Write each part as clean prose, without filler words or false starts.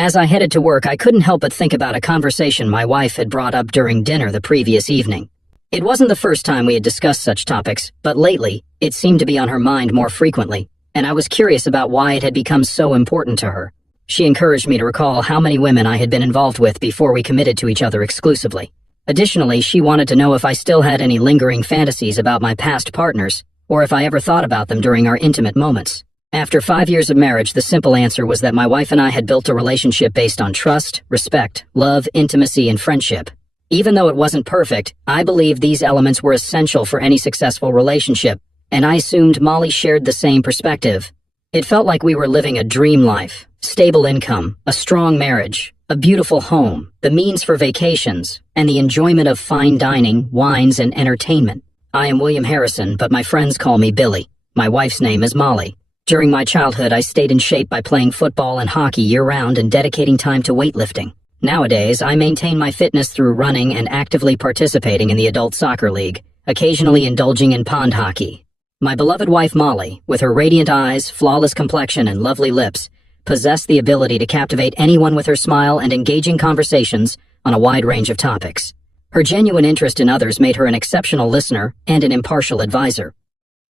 As I headed to work, I couldn't help but think about a conversation my wife had brought up during dinner the previous evening. It wasn't the first time we had discussed such topics, but lately, it seemed to be on her mind more frequently, and I was curious about why it had become so important to her. She encouraged me to recall how many women I had been involved with before we committed to each other exclusively. Additionally, she wanted to know if I still had any lingering fantasies about my past partners, or if I ever thought about them during our intimate moments. After 5 years of marriage, the simple answer was that my wife and I had built a relationship based on trust, respect, love, intimacy, and friendship. Even though it wasn't perfect, I believed these elements were essential for any successful relationship, and I assumed Molly shared the same perspective. It felt like we were living a dream life: stable income, a strong marriage, a beautiful home, the means for vacations, and the enjoyment of fine dining, wines, and entertainment. I am William Harrison, but my friends call me Billy. My wife's name is Molly. During my childhood, I stayed in shape by playing football and hockey year-round and dedicating time to weightlifting. Nowadays, I maintain my fitness through running and actively participating in the adult soccer league, occasionally indulging in pond hockey. My beloved wife Molly, with her radiant eyes, flawless complexion, and lovely lips, possessed the ability to captivate anyone with her smile and engaging conversations on a wide range of topics. Her genuine interest in others made her an exceptional listener and an impartial advisor.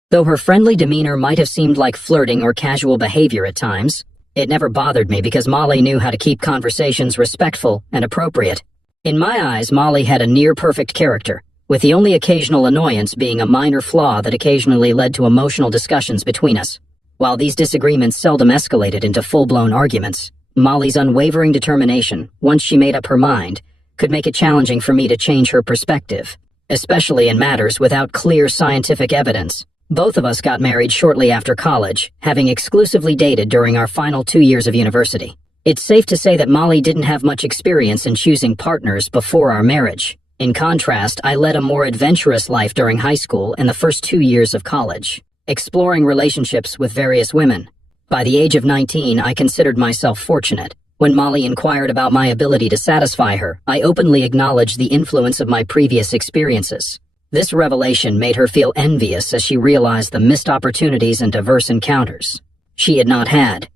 Though her friendly demeanor might have seemed like flirting or casual behavior at times, it never bothered me because Molly knew how to keep conversations respectful and appropriate. In my eyes, Molly had a near-perfect character, with the only occasional annoyance being a minor flaw that occasionally led to emotional discussions between us. While these disagreements seldom escalated into full-blown arguments, Molly's unwavering determination, once she made up her mind, could make it challenging for me to change her perspective, especially in matters without clear scientific evidence. Both of us got married shortly after college, having exclusively dated during our final 2 years of university. It's safe to say that Molly didn't have much experience in choosing partners before our marriage. In contrast, I led a more adventurous life during high school and the first 2 years of college, exploring relationships with various women. By the age of 19, I considered myself fortunate. When Molly inquired about my ability to satisfy her, I openly acknowledged the influence of my previous experiences. This revelation made her feel envious as she realized the missed opportunities and diverse encounters she had not had.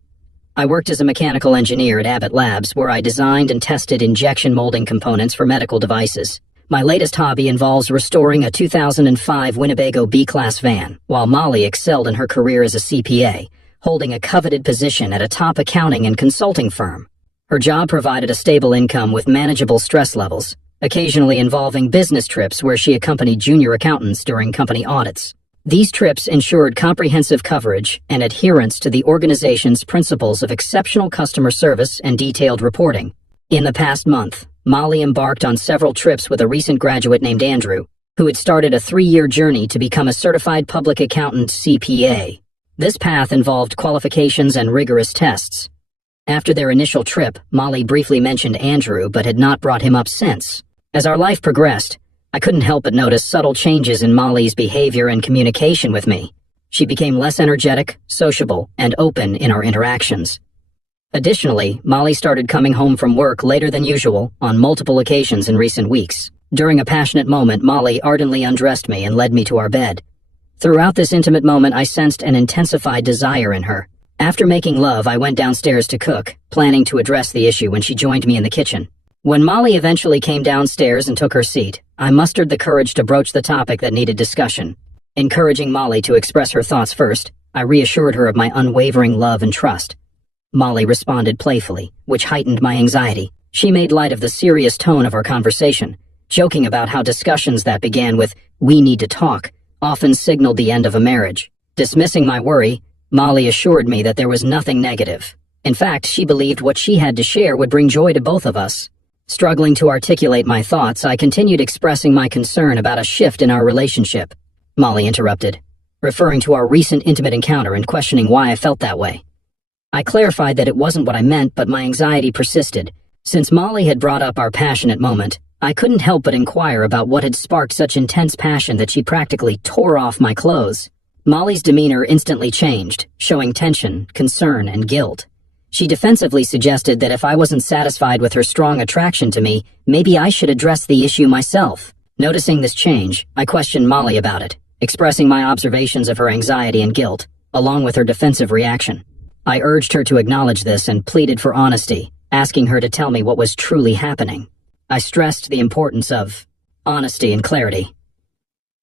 I worked as a mechanical engineer at Abbott Labs, where I designed and tested injection molding components for medical devices. My latest hobby involves restoring a 2005 Winnebago B-Class van, while Molly excelled in her career as a CPA, holding a coveted position at a top accounting and consulting firm. Her job provided a stable income with manageable stress levels, occasionally involving business trips where she accompanied junior accountants during company audits. These trips ensured comprehensive coverage and adherence to the organization's principles of exceptional customer service and detailed reporting. In the past month, Molly embarked on several trips with a recent graduate named Andrew, who had started a 3-year journey to become a certified public accountant CPA. This path involved qualifications and rigorous tests. After their initial trip, Molly briefly mentioned Andrew but had not brought him up since. As our life progressed, I couldn't help but notice subtle changes in Molly's behavior and communication with me. She became less energetic, sociable, and open in our interactions. Additionally, Molly started coming home from work later than usual on multiple occasions in recent weeks. During a passionate moment, Molly ardently undressed me and led me to our bed. Throughout this intimate moment, I sensed an intensified desire in her. After making love, I went downstairs to cook, planning to address the issue when she joined me in the kitchen. When Molly eventually came downstairs and took her seat, I mustered the courage to broach the topic that needed discussion. Encouraging Molly to express her thoughts first, I reassured her of my unwavering love and trust. Molly responded playfully, which heightened my anxiety. She made light of the serious tone of our conversation, joking about how discussions that began with, "We need to talk," often signaled the end of a marriage. Dismissing my worry, Molly assured me that there was nothing negative. In fact, she believed what she had to share would bring joy to both of us. Struggling to articulate my thoughts, I continued expressing my concern about a shift in our relationship. Molly interrupted, referring to our recent intimate encounter and questioning why I felt that way. I clarified that it wasn't what I meant, but my anxiety persisted. Since Molly had brought up our passionate moment, I couldn't help but inquire about what had sparked such intense passion that she practically tore off my clothes. Molly's demeanor instantly changed, showing tension, concern, and guilt. She defensively suggested that if I wasn't satisfied with her strong attraction to me, maybe I should address the issue myself. Noticing this change, I questioned Molly about it, expressing my observations of her anxiety and guilt, along with her defensive reaction. I urged her to acknowledge this and pleaded for honesty, asking her to tell me what was truly happening. I stressed the importance of honesty and clarity.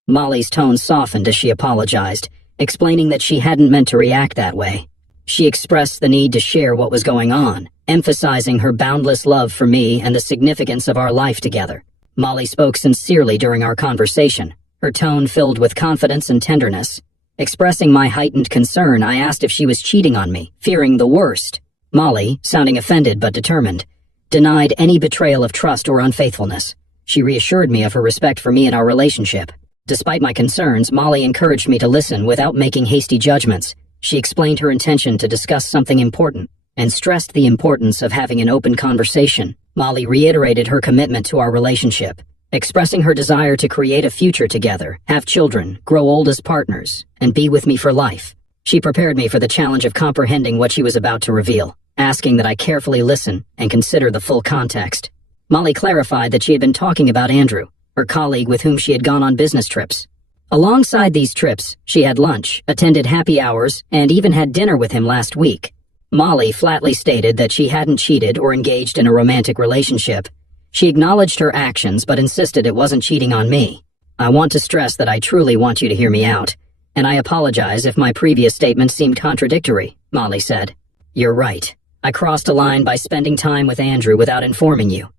Molly's tone softened as she apologized, explaining that she hadn't meant to react that way. She expressed the need to share what was going on, emphasizing her boundless love for me and the significance of our life together. Molly spoke sincerely during our conversation, her tone filled with confidence and tenderness. Expressing my heightened concern, I asked if she was cheating on me, fearing the worst. Molly, sounding offended but determined, denied any betrayal of trust or unfaithfulness. She reassured me of her respect for me and our relationship. Despite my concerns, Molly encouraged me to listen without making hasty judgments. She explained her intention to discuss something important and stressed the importance of having an open conversation. Molly reiterated her commitment to our relationship, expressing her desire to create a future together, have children, grow old as partners, and be with me for life. She prepared me for the challenge of comprehending what she was about to reveal, asking that I carefully listen and consider the full context. Molly clarified that she had been talking about Andrew, her colleague with whom she had gone on business trips. Alongside these trips, she had lunch, attended happy hours, and even had dinner with him last week. Molly flatly stated that she hadn't cheated or engaged in a romantic relationship. She acknowledged her actions but insisted it wasn't cheating on me. I want to stress that I truly want you to hear me out, and I apologize if my previous statement seemed contradictory, Molly said. You're right. I crossed a line by spending time with Andrew without informing you.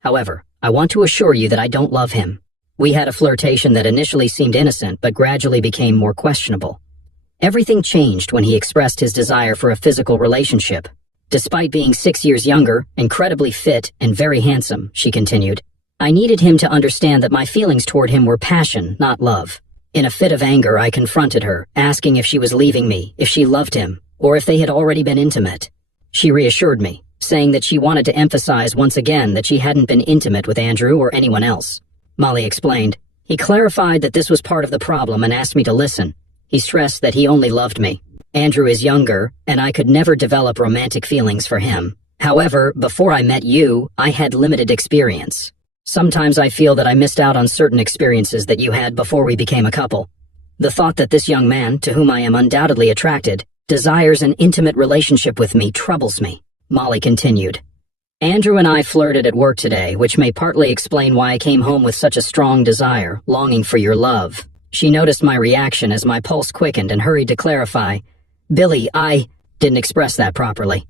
However, I want to assure you that I don't love him. We had a flirtation that initially seemed innocent but gradually became more questionable. Everything changed when he expressed his desire for a physical relationship. Despite being 6 years younger, incredibly fit, and very handsome, she continued, I needed him to understand that my feelings toward him were passion, not love. In a fit of anger, I confronted her, asking if she was leaving me, if she loved him, or if they had already been intimate. She reassured me, saying that she wanted to emphasize once again that she hadn't been intimate with Andrew or anyone else. Molly explained. He clarified that this was part of the problem and asked me to listen. He stressed that he only loved me. Andrew is younger, and I could never develop romantic feelings for him. However, before I met you, I had limited experience. Sometimes I feel that I missed out on certain experiences that you had before we became a couple. The thought that this young man, to whom I am undoubtedly attracted, desires an intimate relationship with me troubles me, Molly continued. Andrew and I flirted at work today, which may partly explain why I came home with such a strong desire, longing for your love. She noticed my reaction as my pulse quickened and hurried to clarify. Billy, I didn't express that properly.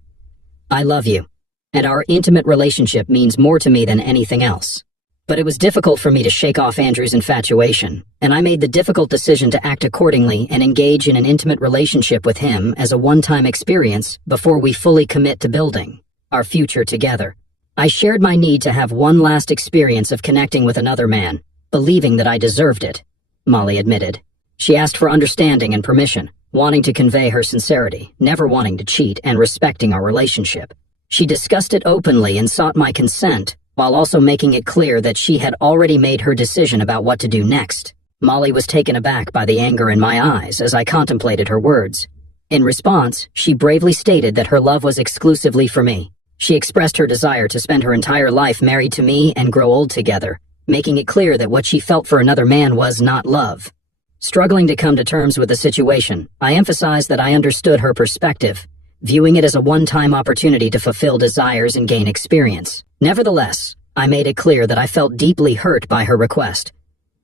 I love you, and our intimate relationship means more to me than anything else. But it was difficult for me to shake off Andrew's infatuation, and I made the difficult decision to act accordingly and engage in an intimate relationship with him as a one-time experience before we fully commit to building our future together. I shared my need to have one last experience of connecting with another man, believing that I deserved it, Molly admitted. She asked for understanding and permission, wanting to convey her sincerity, never wanting to cheat, and respecting our relationship. She discussed it openly and sought my consent, while also making it clear that she had already made her decision about what to do next. Molly was taken aback by the anger in my eyes as I contemplated her words. In response, she bravely stated that her love was exclusively for me. She expressed her desire to spend her entire life married to me and grow old together, making it clear that what she felt for another man was not love. Struggling to come to terms with the situation, I emphasized that I understood her perspective, viewing it as a one-time opportunity to fulfill desires and gain experience. Nevertheless, I made it clear that I felt deeply hurt by her request,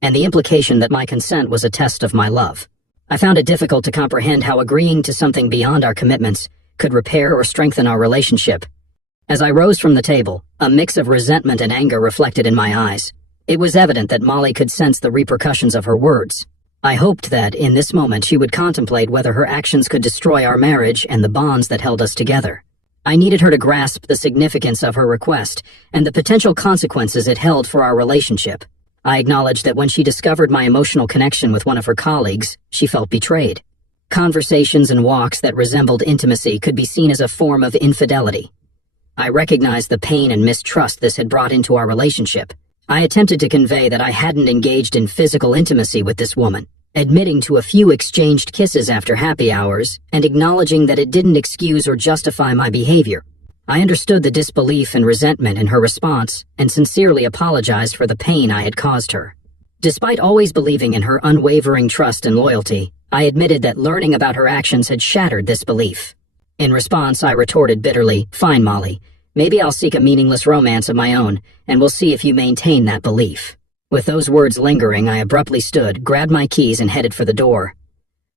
and the implication that my consent was a test of my love. I found it difficult to comprehend how agreeing to something beyond our commitments could repair or strengthen our relationship. As I rose from the table, a mix of resentment and anger reflected in my eyes. It was evident that Molly could sense the repercussions of her words. I hoped that, in this moment, she would contemplate whether her actions could destroy our marriage and the bonds that held us together. I needed her to grasp the significance of her request and the potential consequences it held for our relationship. I acknowledged that when she discovered my emotional connection with one of her colleagues, she felt betrayed. Conversations and walks that resembled intimacy could be seen as a form of infidelity. I recognized the pain and mistrust this had brought into our relationship. I attempted to convey that I hadn't engaged in physical intimacy with this woman, admitting to a few exchanged kisses after happy hours and acknowledging that it didn't excuse or justify my behavior. I understood the disbelief and resentment in her response and sincerely apologized for the pain I had caused her. Despite always believing in her unwavering trust and loyalty, I admitted that learning about her actions had shattered this belief. In response, I retorted bitterly, "Fine, Molly. Maybe I'll seek a meaningless romance of my own, and we'll see if you maintain that belief." With those words lingering, I abruptly stood, grabbed my keys, and headed for the door.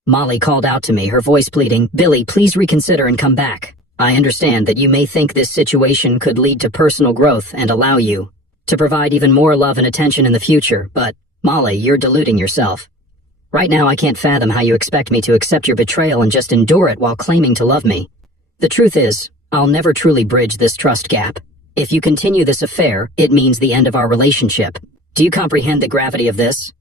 Molly called out to me, her voice pleading, "Billy, please reconsider and come back. I understand that you may think this situation could lead to personal growth and allow you to provide even more love and attention in the future, but, Molly, you're deluding yourself. Right now I can't fathom how you expect me to accept your betrayal and just endure it while claiming to love me. The truth is, I'll never truly bridge this trust gap. If you continue this affair, it means the end of our relationship. Do you comprehend the gravity of this?"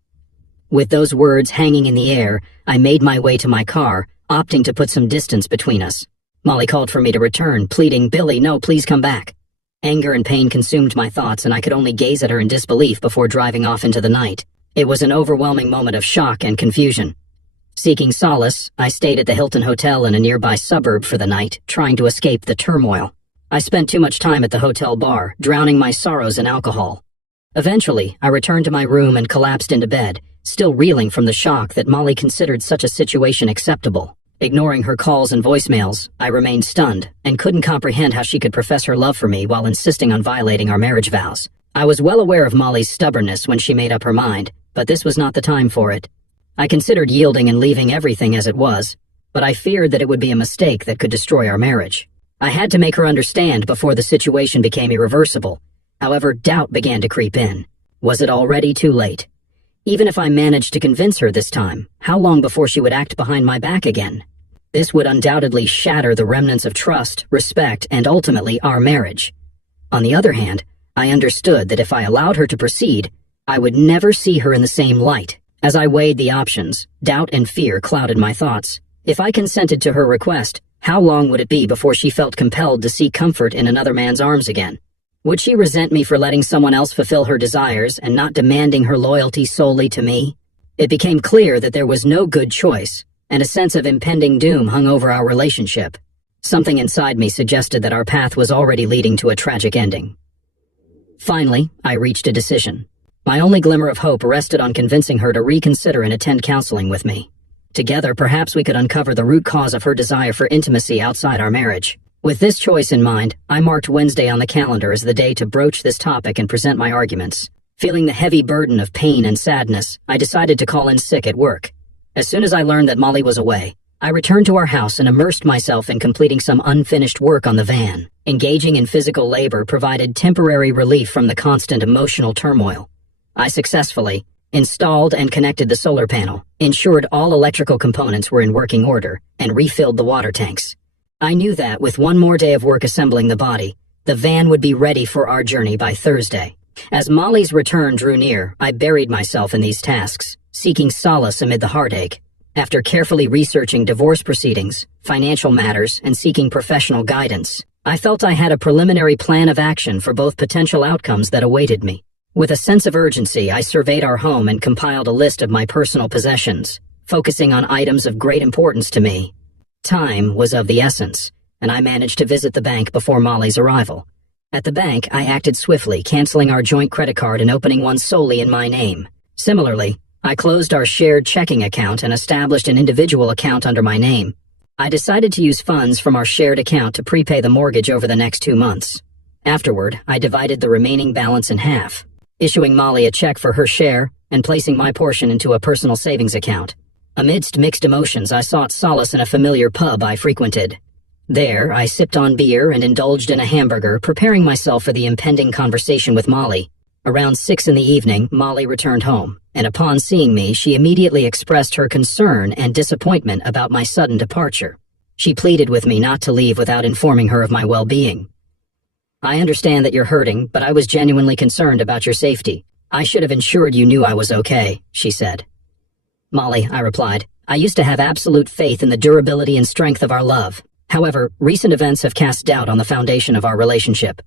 With those words hanging in the air, I made my way to my car, opting to put some distance between us. Molly called for me to return, pleading, "Billy, no, please come back." Anger and pain consumed my thoughts, and I could only gaze at her in disbelief before driving off into the night. It was an overwhelming moment of shock and confusion. Seeking solace, I stayed at the Hilton Hotel in a nearby suburb for the night, trying to escape the turmoil. I spent too much time at the hotel bar, drowning my sorrows in alcohol. Eventually, I returned to my room and collapsed into bed, still reeling from the shock that Molly considered such a situation acceptable. Ignoring her calls and voicemails, I remained stunned and couldn't comprehend how she could profess her love for me while insisting on violating our marriage vows. I was well aware of Molly's stubbornness when she made up her mind, but this was not the time for it. I considered yielding and leaving everything as it was, but I feared that it would be a mistake that could destroy our marriage. I had to make her understand before the situation became irreversible. However, doubt began to creep in. Was it already too late? Even if I managed to convince her this time, how long before she would act behind my back again? This would undoubtedly shatter the remnants of trust, respect, and ultimately our marriage. On the other hand, I understood that if I allowed her to proceed, I would never see her in the same light. As I weighed the options, doubt and fear clouded my thoughts. If I consented to her request, how long would it be before she felt compelled to seek comfort in another man's arms again? Would she resent me for letting someone else fulfill her desires and not demanding her loyalty solely to me? It became clear that there was no good choice, and a sense of impending doom hung over our relationship. Something inside me suggested that our path was already leading to a tragic ending. Finally, I reached a decision. My only glimmer of hope rested on convincing her to reconsider and attend counseling with me. Together, perhaps we could uncover the root cause of her desire for intimacy outside our marriage. With this choice in mind, I marked Wednesday on the calendar as the day to broach this topic and present my arguments. Feeling the heavy burden of pain and sadness, I decided to call in sick at work. As soon as I learned that Molly was away, I returned to our house and immersed myself in completing some unfinished work on the van. Engaging in physical labor provided temporary relief from the constant emotional turmoil. I successfully installed and connected the solar panel, ensured all electrical components were in working order, and refilled the water tanks. I knew that with one more day of work assembling the body, the van would be ready for our journey by Thursday. As Molly's return drew near, I buried myself in these tasks, seeking solace amid the heartache. After carefully researching divorce proceedings, financial matters, and seeking professional guidance, I felt I had a preliminary plan of action for both potential outcomes that awaited me. With a sense of urgency, I surveyed our home and compiled a list of my personal possessions, focusing on items of great importance to me. Time was of the essence, and I managed to visit the bank before Molly's arrival. At the bank, I acted swiftly, canceling our joint credit card and opening one solely in my name. Similarly, I closed our shared checking account and established an individual account under my name. I decided to use funds from our shared account to prepay the mortgage over the next 2 months. Afterward, I divided the remaining balance in half, issuing Molly a check for her share and placing my portion into a personal savings account. Amidst mixed emotions, I sought solace in a familiar pub I frequented. There, I sipped on beer and indulged in a hamburger, preparing myself for the impending conversation with Molly. Around 6 in the evening, Molly returned home, and upon seeing me, she immediately expressed her concern and disappointment about my sudden departure. She pleaded with me not to leave without informing her of my well-being. "I understand that you're hurting, but I was genuinely concerned about your safety. I should have ensured you knew I was okay," she said. "Molly," I replied, "I used to have absolute faith in the durability and strength of our love. However, recent events have cast doubt on the foundation of our relationship.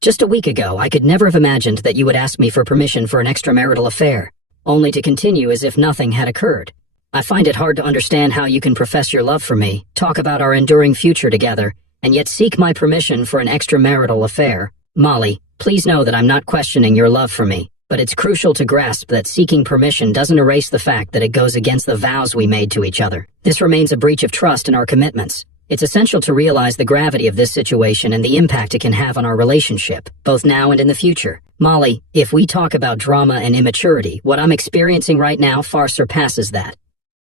Just a week ago, I could never have imagined that you would ask me for permission for an extramarital affair, only to continue as if nothing had occurred. I find it hard to understand how you can profess your love for me, talk about our enduring future together, and yet seek my permission for an extramarital affair. Molly, please know that I'm not questioning your love for me, but it's crucial to grasp that seeking permission doesn't erase the fact that it goes against the vows we made to each other. This remains a breach of trust in our commitments. It's essential to realize the gravity of this situation and the impact it can have on our relationship, both now and in the future. Molly, if we talk about drama and immaturity, what I'm experiencing right now far surpasses that.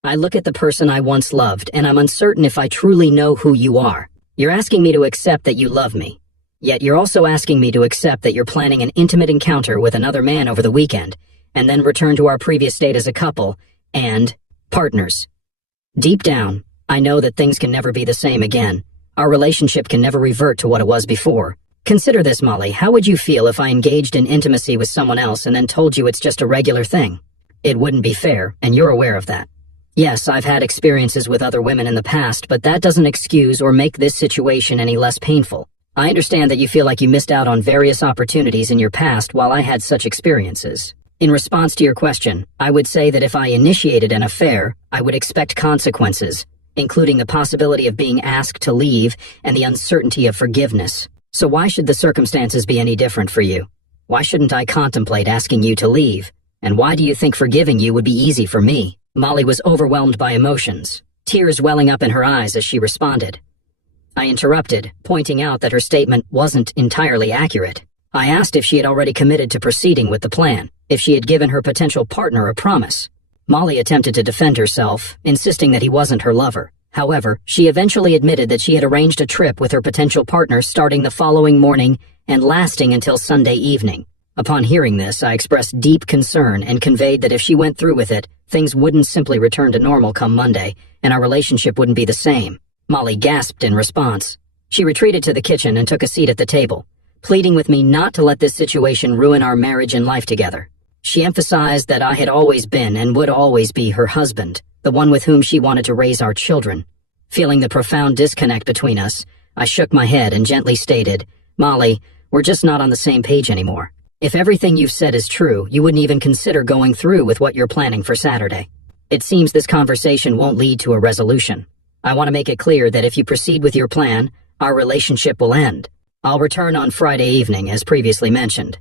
I look at the person I once loved, and I'm uncertain if I truly know who you are. You're asking me to accept that you love me. Yet you're also asking me to accept that you're planning an intimate encounter with another man over the weekend, and then return to our previous state as a couple and partners. Deep down, I know that things can never be the same again. Our relationship can never revert to what it was before. Consider this, Molly. How would you feel if I engaged in intimacy with someone else and then told you it's just a regular thing? It wouldn't be fair, and you're aware of that. Yes, I've had experiences with other women in the past, but that doesn't excuse or make this situation any less painful. I understand that you feel like you missed out on various opportunities in your past while I had such experiences. In response to your question, I would say that if I initiated an affair, I would expect consequences, including the possibility of being asked to leave and the uncertainty of forgiveness. So why should the circumstances be any different for you? Why shouldn't I contemplate asking you to leave? And why do you think forgiving you would be easy for me? Molly was overwhelmed by emotions, tears welling up in her eyes as she responded. I interrupted, pointing out that her statement wasn't entirely accurate. I asked if she had already committed to proceeding with the plan, if she had given her potential partner a promise. Molly attempted to defend herself, insisting that he wasn't her lover. However, she eventually admitted that she had arranged a trip with her potential partner starting the following morning and lasting until Sunday evening. Upon hearing this, I expressed deep concern and conveyed that if she went through with it, things wouldn't simply return to normal come Monday, and our relationship wouldn't be the same. Molly gasped in response. She retreated to the kitchen and took a seat at the table, pleading with me not to let this situation ruin our marriage and life together. She emphasized that I had always been and would always be her husband, the one with whom she wanted to raise our children. Feeling the profound disconnect between us, I shook my head and gently stated, "Molly, we're just not on the same page anymore. If everything you've said is true, you wouldn't even consider going through with what you're planning for Saturday. It seems this conversation won't lead to a resolution. I want to make it clear that if you proceed with your plan, our relationship will end. I'll return on Friday evening, as previously mentioned.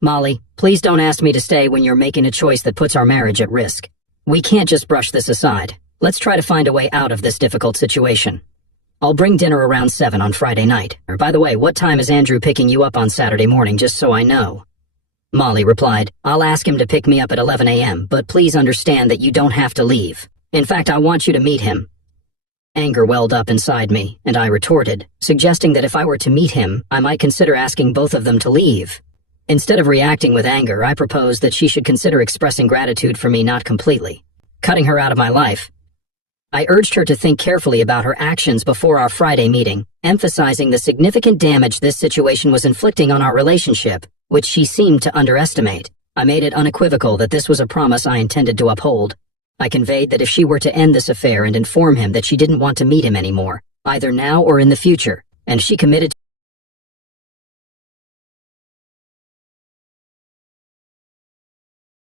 Molly, please don't ask me to stay when you're making a choice that puts our marriage at risk. We can't just brush this aside. Let's try to find a way out of this difficult situation. I'll bring dinner around 7 on Friday night. Or by the way, what time is Andrew picking you up on Saturday morning, just so I know?" Molly replied, "I'll ask him to pick me up at 11 a.m., but please understand that you don't have to leave. In fact, I want you to meet him." Anger welled up inside me, and I retorted, suggesting that if I were to meet him, I might consider asking both of them to leave. Instead of reacting with anger, I proposed that she should consider expressing gratitude for me not completely cutting her out of my life. I urged her to think carefully about her actions before our Friday meeting, emphasizing the significant damage this situation was inflicting on our relationship, which she seemed to underestimate. I made it unequivocal that this was a promise I intended to uphold. I conveyed that if she were to end this affair and inform him that she didn't want to meet him anymore, either now or in the future, and she committed